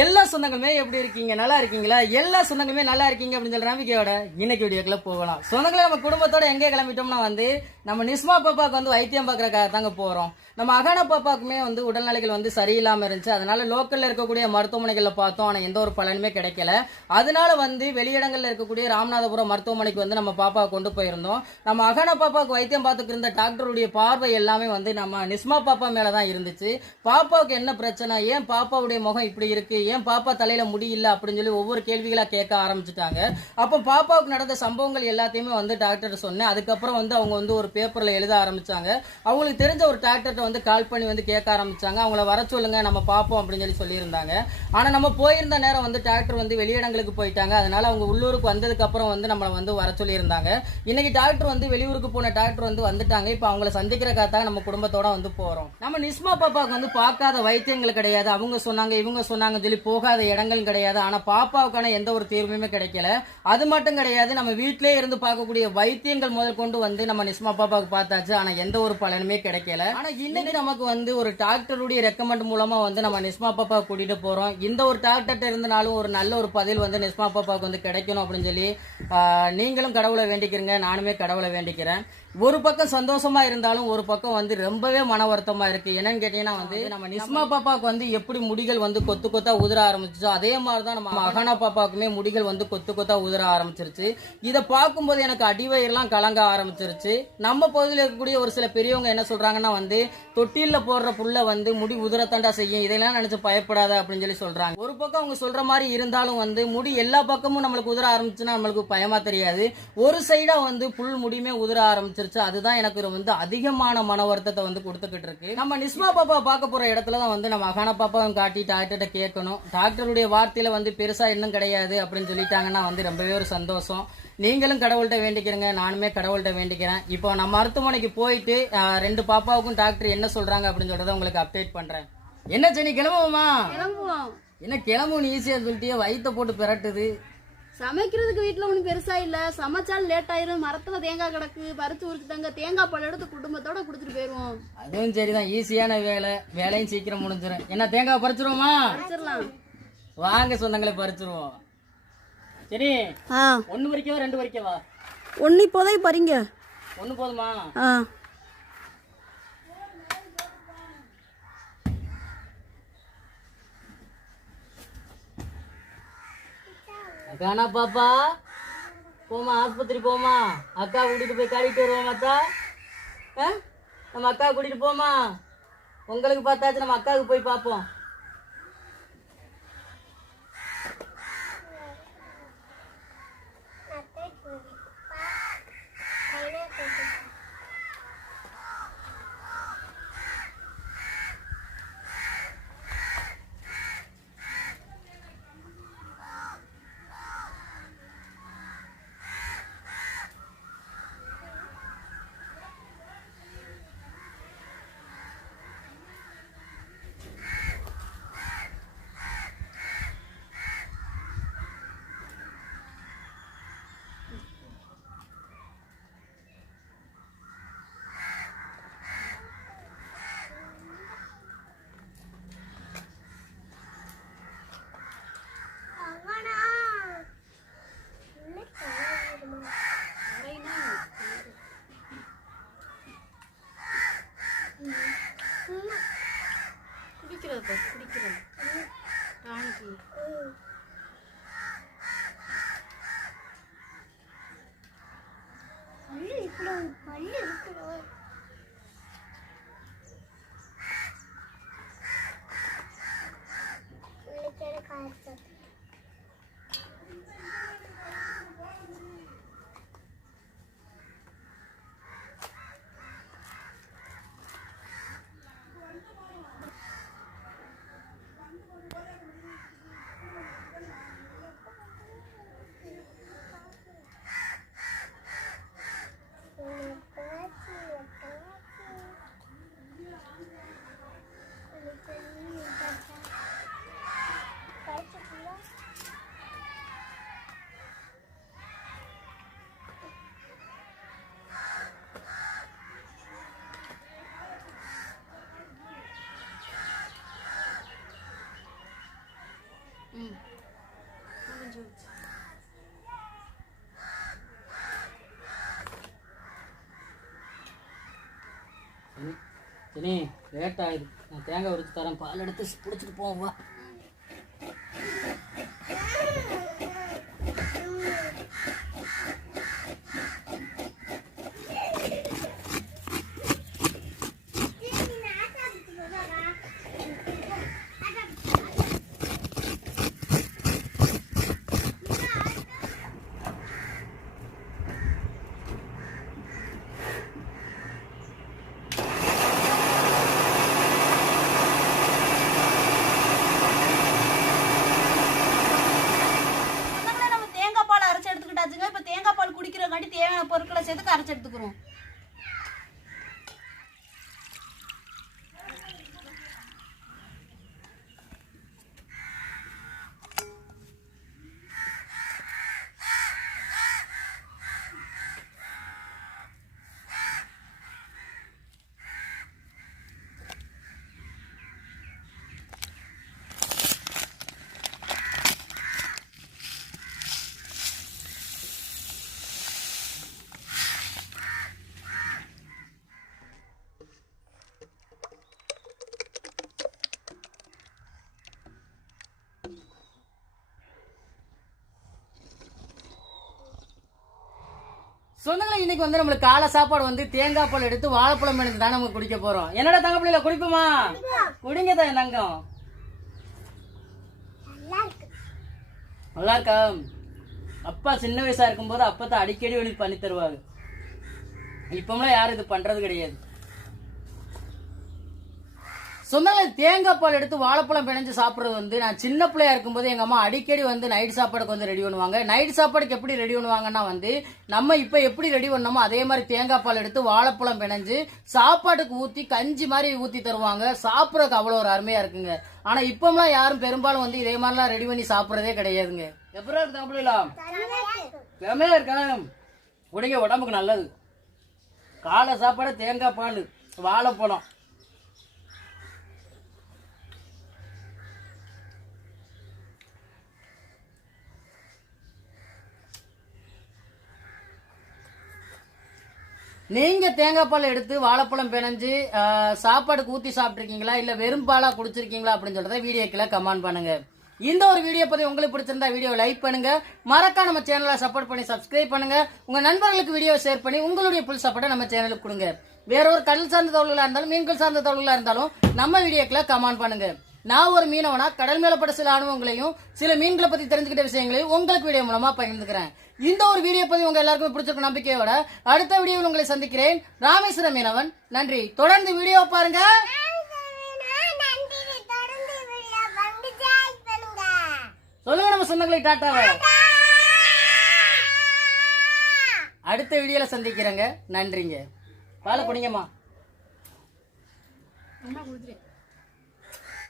எல்லா சொந்தங்களுமே எப்படி இருக்கீங்க? நல்லா இருக்கீங்களா? எல்லா சொந்தங்களுமே நல்லா இருக்கீங்க அப்படின்னு சொல்ற நம்பிக்கையோட இன்னைக்கு வீடியோக்குள்ள போகலாம். சொந்தங்களே நம்ம குடும்பத்தோட எங்கே கிளம்பிட்டோம்னா நம்ம நிஸ்மா பாப்பாவுக்கு வைத்தியம் பார்க்கறதுக்காக தாங்க போறோம். நம்ம அகானா பாப்பாக்குமே உடல்நிலைகள் சரியில்லாம இருந்துச்சு. அதனால லோக்கல்ல இருக்கக்கூடிய மருத்துவமனைகள்ல பார்த்தோம். ஆனா எந்த ஒரு பலனுமே கிடைக்கல. அதனால வெளியிடங்கள்ல இருக்கக்கூடிய ராமநாதபுரம் மருத்துவமனைக்கு நம்ம பாப்பாவை கொண்டு போயிருந்தோம். நம்ம அகானா பாப்பாவுக்கு வைத்தியம் பார்த்துட்டு இருந்த டாக்டருடைய பார்வை எல்லாமே நம்ம நிஸ்மா பாப்பா மேலதான் இருந்துச்சு. பாப்பாவுக்கு என்ன பிரச்சனை, ஏன் பாப்பாவுடைய முகம் இப்படி இருக்கு, ஏன் பாப்பா தலையில முடியல அப்படின்னு சொல்லி ஒவ்வொரு கேள்விகளா கேட்க ஆரம்பிச்சுட்டாங்க. அப்போ பாப்பாவுக்கு நடந்த சம்பவங்கள் எல்லாத்தையுமே டாக்டர் சொன்னேன். அதுக்கப்புறம் அவங்க ஒரு பேப்பர்ல எழுத ஆரம்பிச்சாங்க. அவங்களுக்கு தெரிஞ்ச ஒரு டாக்டர்கிட்ட கால் பண்ணி கேட்க ஆரம்பிச்சாங்க. அவங்கள வர சொல்லுங்க, நம்ம பார்ப்போம் அப்படின்னு சொல்லியிருந்தாங்க. ஆனா நம்ம போயிருந்த நேரம் டாக்டர் வெளியிடங்களுக்கு போயிட்டாங்க. அதனால அவங்க உள்ளூருக்கு வந்ததுக்கு அப்புறம் நம்மளை வர சொல்லியிருந்தாங்க. இன்னைக்கு டாக்டர் வெளியூருக்கு போன டாக்டர் வந்துட்டாங்க. இப்ப அவங்கள சந்திக்கிறக்காக நம்ம குடும்பத்தோட போறோம். நம்ம நிஸ்மா பாப்பாவுக்கு பார்க்காத வைத்தியங்கள் கிடையாது. அவங்க சொன்னாங்க இவங்க சொன்னாங்க சொல்லி போகாத இடங்கள் கிடையாது. ஆனா பாப்பாவுக்கான எந்த ஒரு தீர்வுமே கிடைக்கல. அது மட்டும் கிடையாது, நம்ம வீட்டிலே இருந்து பார்க்கக்கூடிய வைத்தியங்கள் முதல் கொண்டு நம்ம நிஸ்மா பாப்பாவுக்கு பார்த்தாச்சு. ஆனா எந்த ஒரு பலனுமே கிடைக்கல. ஆனா இன்னைக்கு நமக்கு ஒரு டாக்டருடைய ரெக்கமெண்ட் மூலமா நம்ம நிஸ்மா பாப்பாவை கூட்டிட்டு போறோம். இந்த ஒரு டாக்டர்கிட்ட இருந்தாலும் ஒரு நல்ல ஒரு பதில் நிஸ்மா பாப்பாவுக்கு கிடைக்கணும் அப்படின்னு சொல்லி நீங்களும் கடவுளை வேண்டிக்கிறீங்க, நானுமே கடவுளை வேண்டிக்கிறேன். ஒரு பக்கம் சந்தோஷமா இருந்தாலும் ஒரு பக்கம் ரொம்பவே மன வருத்தமா இருக்கு. என்னன்னு கேட்டீங்கன்னா நம்ம நிஸ்மா பாப்பாவுக்கு எப்படி முடிகள் கொத்து கொத்தா உதிர ஆரம்பிச்சிச்சோ அதே மாதிரிதான் நம்ம அகானா பாப்பாவுக்குமே முடிகள் கொத்து கொத்தா உதிர ஆரம்பிச்சிருச்சு. இதை பார்க்கும்போது எனக்கு அடிவயிரெல்லாம் கலங்க ஆரம்பிச்சிருச்சு. நம்ம பகுதியில் இருக்கக்கூடிய ஒரு சில பெரியவங்க என்ன சொல்றாங்கன்னா தொட்டில போடுற புள்ள முடி உதிரத்தாண்டா செய்யும், இதெல்லாம் நினைச்சு பயப்படாத அப்படின்னு சொல்லி சொல்றாங்க. ஒரு பக்கம் அவங்க சொல்ற மாதிரி இருந்தாலும் முடி எல்லா பக்கமும் நம்மளுக்கு உதிர ஆரம்பிச்சுன்னா நம்மளுக்கு பயமா தெரியாது. ஒரு சைடா புல் முடியுமே உதிர ஆரம்பிச்சு. அதுதான் எனக்கு அதிகமான மன வருத்தத்தை கொடுத்துக்கிட்டு இருக்கு. நம்ம நிஸ்மா பாப்பா பார்க்க போற இடத்துல தான் நம்ம அகானா பாப்பாவும் காட்டி டாக்டர்கிட்ட கேட்கணும். டாக்டருடைய வார்த்தையில பெருசா இன்னும் கிடையாது அப்படின்னு சொல்லிட்டாங்கன்னா ரொம்பவே ஒரு சந்தோஷம். நீங்களும் கடவுள்கிட்ட வேண்டிக்கிறீங்க, நானுமே கடவுள்கிட்ட வேண்டிக்கிறேன். இப்போ நம்ம மருத்துவமனைக்கு போயிட்டு 2 பாப்பாவுக்கும் டாக்டர் என்ன சொல்றாங்க அப்படின்னு சொல்றத உங்களுக்கு அப்டேட் பண்றேன். என்ன சென்னை கிளம்புவோமா? என்ன கிளம்பும் ஈஸியா சொல்லிட்டே வயிற்ற போட்டு பிரட்டுது. சமைக்கிறதுக்கு வீட்டுல ஒண்ணு பெருசா இல்ல, சமைச்சாலும் லேட் ஆயிரும். மரத்துல தேங்காய் கிடக்கு, பறிச்சு உரிச்சுட்டாங்க. தேங்காய் பழம் எடுத்து குடும்பத்தோட குடுத்துட்டு போயிருவோம். அதுவும் சரிதான், ஈஸியான வேலையும் சீக்கிரம் முடிஞ்சிடும். என்ன தேங்காய் பறிச்சிருவோமா? பறிச்சிடலாம் வாங்க சொந்தங்களை, பறிச்சிருவோம். சரி, 1 வரைக்கவா 2 வரைக்கவா? 1 இப்போதை பறிங்க. 1 போதுமா? அக்கானா பாப்பா போமா, ஆஸ்பத்திரி போமா, அக்கா கூட்டிட்டு போய் காட்டிட்டு வருவோம். அக்கா நம்ம அக்கா கூட்டிட்டு போமா. உங்களுக்கு பார்த்தாச்சு, நம்ம அக்காவுக்கு போய் பார்ப்போம். குடிக்கிறது டானிக்கு பள்ளி இருக்கணும், பள்ளி இருக்கணும். ம் சரி லேட் ஆகுது, நான் தேங்காய் உரிச்சு தரேன், பால் எடுத்து பிடிச்சிட்டு போவோம் வா. இப்ப தேங்காய் பால் குடிக்கிறங்காட்டி தேவையான பொருட்களை சேர்த்து கரைச்சி எடுத்துக்கிறோம். சொந்தங்களே, இன்னைக்கு வந்து நம்மளுக்கு காலை சாப்பாடு வந்து தேங்காய் பால் எடுத்து வாழைப்பழம் எடுத்து தான் நம்ம குடிக்க போறோம். என்னடா தங்க பிள்ளைல குடிப்போமா? குடிங்க தான் தங்கம். நல்லா இருக்கா? அப்பா சின்ன வயசா இருக்கும்போது அப்பதான் அடிக்கடி வெளி பண்ணி தருவாங்க. இப்பமெல்லாம் யாரும் இது பண்றது கிடையாது. சொந்தங்களே, தேங்காய் பால் எடுத்து வாழைப்பழம் பிணைஞ்சு சாப்பிட்றது வந்து நான் சின்ன பிள்ளையா இருக்கும்போது எங்க அம்மா அடிக்கடி வந்து நைட் சாப்பாடுக்கு வந்து ரெடி பண்ணுவாங்க. நைட் சாப்பாடுக்கு எப்படி ரெடி பண்ணுவாங்கன்னா வந்து நம்ம இப்ப எப்படி ரெடி பண்ணோமோ அதே மாதிரி தேங்காய் பால் எடுத்து வாழைப்பழம் பிணைஞ்சு சாப்பாட்டுக்கு ஊத்தி கஞ்சி மாதிரி ஊத்தி தருவாங்க. சாப்பிட்றதுக்கு அவ்வளோ ஒரு அருமையா இருக்குங்க. ஆனா இப்பமெல்லாம் யாரும் பெரும்பாலும் வந்து இதே மாதிரிலாம் ரெடி பண்ணி சாப்பிட்றதே கிடையாதுங்க. எப்படி இருக்கு சாப்பிடலாம்? செமையா இருக்கா? உடைய உடம்புக்கு நல்லது. காலை சாப்பாடு தேங்காய் பால் வாழைப்பழம். நீங்க தேங்காய் பால் எடுத்து வாழைப்பழம் பிணைஞ்சு சாப்பாடுக்கு ஊத்தி சாப்பிட்டுருக்கீங்களா இல்ல வெறும் பாலா குடிச்சிருக்கீங்களா அப்படின்னு சொல்றத வீடியோக்குள்ள கமெண்ட் பண்ணுங்க. இந்த ஒரு வீடியோ பத்தி உங்களுக்கு பிடிச்சிருந்தா வீடியோ லைக் பண்ணுங்க, மறக்காம நம்ம சேனலை சப்போர்ட் பண்ணி சப்ஸ்கிரைப் பண்ணுங்க, உங்க நண்பர்களுக்கு வீடியோ ஷேர் பண்ணி உங்களுடைய புல் சப்போர்ட்டை நம்ம சேனலுக்கு கொடுங்க. வேற ஒரு கடல் சார்ந்த தகவல்களா இருந்தாலும் மீன்கள் சார்ந்த தகவல்களா இருந்தாலும் நம்ம வீடியோக்குள்ள கமெண்ட் பண்ணுங்க. நான் ஒரு மீனவனா கடல் மேலப்பட்ட சில அனுபவங்களையும் சில மீன்களை பத்தி தெரிஞ்சுக்கிட்ட விஷயங்களையும் உங்களுக்கு வீடியோ மூலமா பகிர்ந்துக்கிறேன். இந்த ஒரு வீடியோ பத்தி உங்க எல்லாருக்கும் பிடிச்சிருக்க நம்பிக்கையோட அடுத்த வீடியோவில் உங்களை சந்திக்கிறேன். ராமேஸ்வரம் மீனவன். நன்றி. தொடர்ந்து வீடியோ பாருங்க. சொல்லுங்க நம்ம சொந்தங்களை டாட்டாவை. அடுத்த வீடியோல சந்திக்கிறேங்க. நன்றிங்க. பாலை குடிங்கம்மா.